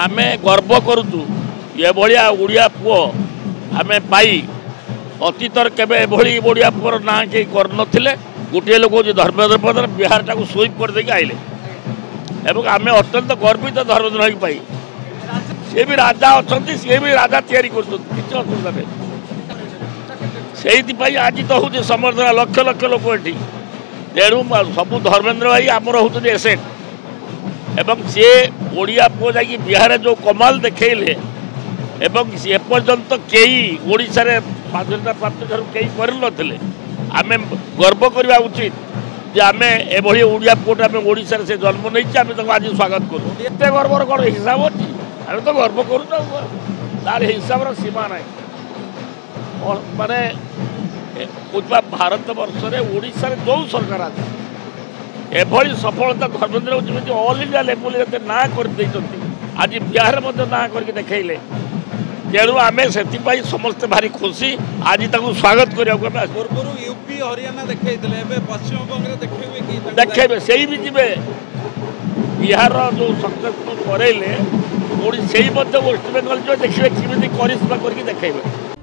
आमे गर्व करूँ ये भाया ओडिया पुओ आमे पाई अतीतर केबे एभली ओडिया पुओर ना कहीं कर नथिले गोटे लोक धर्मेंद्र प्रधान बिहार टाक स्वीप कर देके आइले एवं आमे अत्यंत गर्वित धर्मेंद्र पाई सी भी राजा अच्छा सी भी राजा तैयारी कर आज तो हूँ समर्थन लक्ष लक्ष लोक ये तेणु सब धर्मेंद्र भाई आमर हूँ एसेट एवं सी ओडिया पुओ जा बिहार जो कमाल देखले एवं एपर्यंत कई ओडिशा रे स्वाधीनता प्राप्त ठार कई कर नथिले आमे गर्व करवा उचित जे आमे एभली ओडिया पुओटा आमे ओडिशा रे से जन्म नहीं आमे तो आज स्वागत करूँ एते गर्वर कौन हिसाब अच्छी आमे तो गर्व करूँ तार हिसाब सीमा ना माने भारत वर्ष में ओडिशा रे जो सरकार आज एभली सफलता धर्मेंद्र जमी ऑल इंडिया लेवल ना कर आज बिहार ना करके देखले तेणु आम से समस्ते भारी खुशी आज स्वागत करने यूपी हरियाणा देखे से भी जी बिहार जो सक्सेसफुल करेले से वेस्ट बेंगल जो देखिए किमी करिश्मा करके देखेबे।